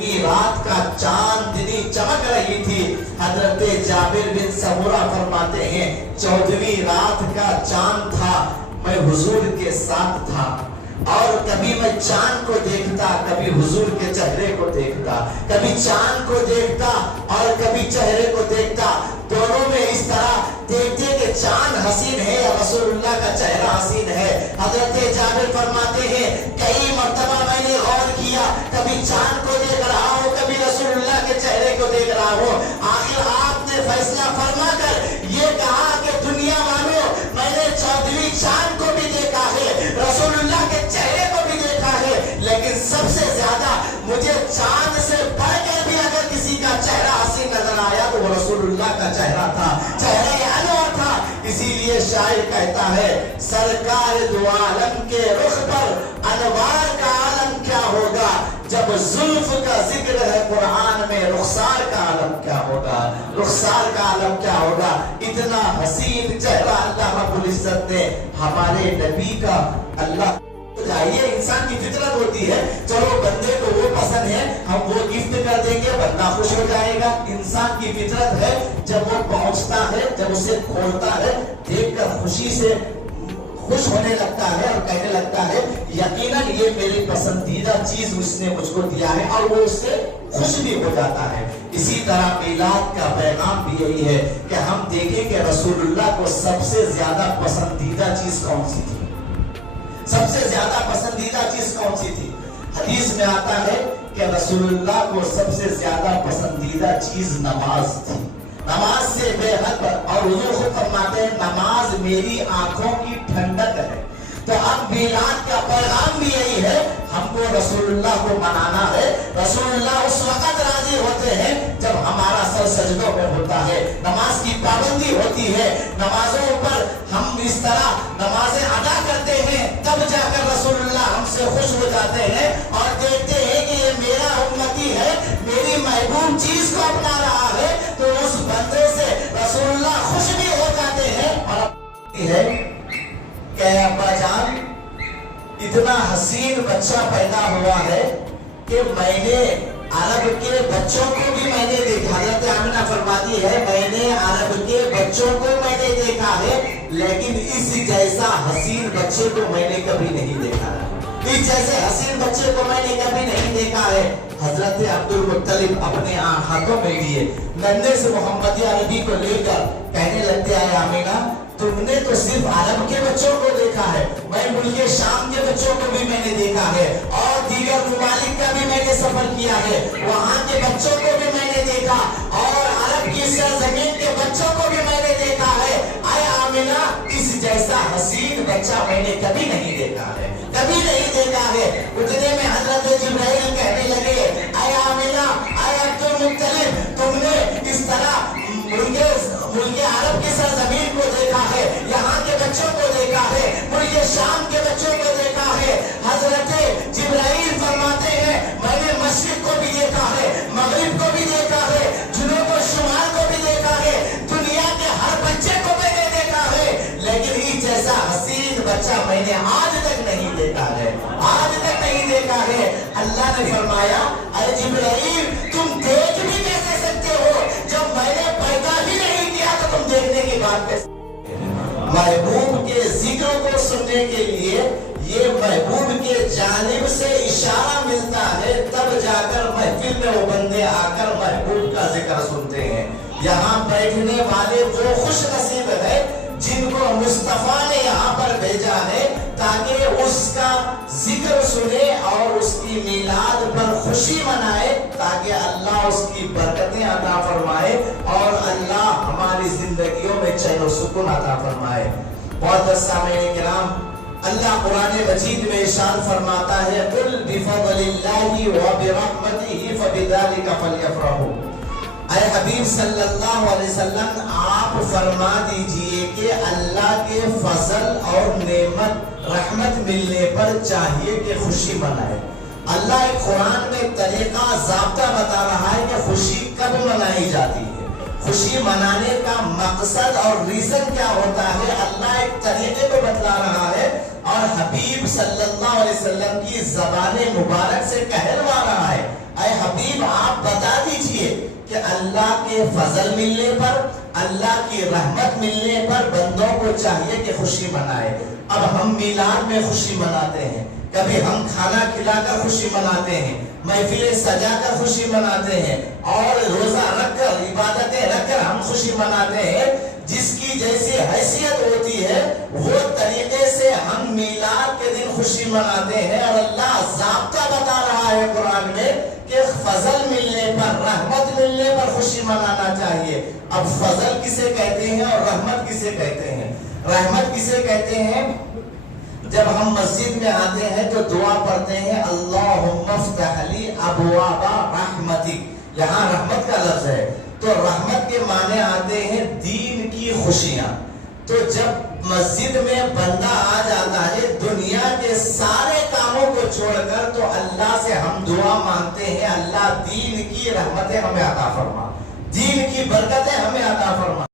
رات کا چاندنی چمک رہی تھی. حضرت جابر بن سمورہ فرماتے ہیں 14ویں رات کا چاند تھا, میں حضور کے ساتھ تھا اور کبھی میں چاند کو دیکھتا, کبھی حضور کے چہرے کو دیکھتا, کبھی چاند کو دیکھتا اور کبھی چہرے کو دیکھتا. دونوں میں اس طرح دیکھتے کہ چاند حسین ہے یا رسول اللہ کا چہرہ حسین ہے. حضرت جابر فرماتے ہیں کئی مرتبہ میں نے غور کیا, کبھی چاند کو دیکھ رہا ہوں, کبھی رسول اللہ کے چہرے کو دیکھ رہا ہوں. آخر آپ نے فیصلہ فرما کر یہ کہا کہ دنیا والوں, میں نے 14ویں چاند کو بھی دیکھا ہے, رسول اللہ کے چہرے کو بھی دیکھا ہے, لیکن سب سے زیادہ مجھے چاند سے بڑھ کر بھی اگر کسی کا چہرہ حسین نظر آیا تو وہ رسول اللہ کا چہرہ تھا, چہرہ انور تھا. اسی لیے شاعر کہتا ہے سرکار دو عالم کے رخ پر انوار کا عالم کیا ہوگا, جب زلف کا ذکر ہے قرآن میں رخسار کا عالم کیا ہوگا, رخسار کا عالم کیا ہوگا. اتنا حسین چہرہ اللہ رب العزت نے ہمارے نبی کا. اللہ یہ انسان کی فطرت ہوتی ہے, چلو بندے کو وہ پسند ہے ہم وہ گفٹ کر دیں گے بندہ خوش ہو جائے گا. انسان کی فطرت ہے جب وہ پہنچتا ہے, جب اسے کھولتا ہے, دیکھ کر خوشی سے خوش ہونے لگتا ہے اور کہنے لگتا ہے یقیناً یہ میری پسندیدہ چیز اس نے مجھ کو دیا ہے, اور وہ اس سے خوش بھی ہو جاتا ہے. اسی طرح میلاد کا پیغام بھی یہی ہے کہ ہم دیکھیں کہ رسول اللہ کو سب سے زیادہ پسندیدہ چیز کون سی تھی, سب سے زیادہ پسندیدہ چیز کون سی تھی. حدیث میں آتا ہے کہ رسول اللہ کو سب سے زیادہ پسندیدہ چیز نماز تھی, نماز سے بے حد. اور حضور خود فرماتے ہیں نماز میری آنکھوں کی ٹھنڈک ہے. تو اب میلاد کا پیغام بھی یہی ہے, ہم کو رسول اللہ کو منانا ہے. رسول اللہ اس وقت راضی ہوتے ہیں جب ہمارا سر سجدوں میں ہوتا ہے, نماز کی پابندی ہوتی ہے, نمازوں پر ہم اس طرح نمازیں ادا کرتے ہیں, تب جا کر رسول اللہ ہم سے خوش ہو جاتے ہیں اور دیکھتے ہیں کہ یہ میرا امتی ہے, میری محبوب چیز کو اپنا رہا ہے, تو اس بندے سے رسول اللہ خوش بھی ہو جاتے ہیں. اور ہے کہ ابا جان اتنا حسین بچہ پیدا ہوا ہے کہ میں نے عرب کے بچوں کو بھی میں نے دیکھا. حضرت آمنہ فرماتی ہے میں نے عرب کے بچوں کو میں نے دیکھا ہے, لیکن اس جیسا حسین بچے کو میں نے کبھی نہیں دیکھا ہے, اس جیسے حسین بچے کو میں نے کبھی نہیں دیکھا ہے. حضرت عبد المطلب اپنے ہاتھوں میں لیے ننھے سے محمدی عربی کو لے کر کہنے لگتے ہیں آمینہ تم نے تو صرف عرب کے بچوں کو دیکھا ہے, میں ملک شام کے بچوں کو بھی میں نے دیکھا ہے, اور دیگر ممالک کا بھی میں نے سفر کیا ہے, وہاں کے بچوں کو بھی میں نے دیکھا, اور عرب کی سرزمین کے بچوں کو بھی میں نے دیکھا ہے. اے آمینہ اس جیسا حسین بچہ میں نے کبھی نہیں دیکھا ہے, کبھی نہیں دیکھا ہے. اتنے میں حضرت جبرائیل کہنے لگے اے آمینہ اے عبد المطلب تم نے اس طرح ملک عرب کی سرزمین کو دیکھا ہے, یہاں کے بچوں کو دیکھا ہے, ملک شام کے بچوں کو دیکھا ہے. حضرت جبرائیل فرماتے ہیں میں نے مشرق کو بھی دیکھا ہے, مغرب کو بھی دیکھا ہے, جنوب و شمال کو بھی دیکھا ہے, دنیا کے ہر بچے کو میں نے دیکھا ہے, لیکن اس جیسا حسین بچہ میں نے آج تک نہیں دیکھا ہے, آج تک نہیں دیکھا ہے. اللہ نے فرمایا اے جبرائیل تم دیکھ بھی کیسے سکتے ہو جب میں نے پیدا ہی نہیں کیا تو تم دیکھنے کی بات کیسے. محبوب کے ذکر کو سننے کے لیے یہ محبوب کے جانب سے اشارہ ملتا ہے, تب جا کر محفل میں وہ بندے آ کر محبوب کا ذکر سنتے ہیں. یہاں بیٹھنے والے وہ خوش نصیب ہے جن کو مصطفیٰ نے یہاں پر بھیجا ہے تاکہ اس کا ذکر سنے اور اس کی میلاد پر خوشی منائے, تاکہ اللہ اس کی برکتیں عطا فرمائے اور اللہ ہماری زندگیوں میں چین و سکون عطا فرمائے. بہت سامعین کرام, اللہ قرآن مجید میں ارشاد فرماتا ہے قل بفضل اللہ وبرحمتہ فبذلک فلیفرحوا. اے حبیب صلی اللہ علیہ وسلم آپ فرما دیجئے کہ اللہ کے فضل اور نعمت رحمت ملنے پر چاہیے کہ خوشی منائے. اللہ ایک قرآن میں طریقہ ضابطہ بتا رہا ہے کہ خوشی کب منائی جاتی ہے, خوشی منانے کا مقصد اور ریزن کیا ہوتا ہے. اللہ ایک طریقے کو بتلا رہا ہے اور حبیب صلی اللہ علیہ وسلم کی زبان مبارک سے کہلوا رہا ہے اے حبیب کہ اللہ کے فضل ملنے پر، اللہ کی رحمت ملنے پر بندوں کو چاہیے کہ خوشی منائے۔ اب ہم میلاد میں خوشی مناتے ہیں، کبھی ہم کھانا کھلا کر خوشی مناتے ہیں، محفلیں سجا کر خوشی مناتے ہیں، اور روزہ رکھ کر، عبادتیں رکھ کر ہم خوشی مناتے ہیں۔ جس کی جیسی حیثیت ہوتی ہے وہ طریقے سے ہم میلاد کے دن خوشی مناتے ہیں۔ اور اللہ ضابطہ بتا رہا ہے قرآن میں کہ فضل ملنے پر، رحمت ملنے پر خوشی منانا چاہیے۔ اب فضل کسے کہتے ہیں اور رحمت کسے کہتے ہیں؟ رحمت کسے کہتے ہیں؟ جب ہم مسجد میں آتے ہیں تو دعا پڑھتے ہیں اللہم افتح لی ابواب رحمتک، یہاں رحمت کا لفظ ہے، تو رحمت کے معنی آتے ہیں دین کی خوشیاں۔ تو جب مسجد میں بندہ آ جاتا ہے دنیا کے سارے کاموں کو چھوڑ کر، تو اللہ سے ہم دعا مانگتے ہیں اللہ دین کی رحمتیں ہمیں عطا فرما، دین کی برکتیں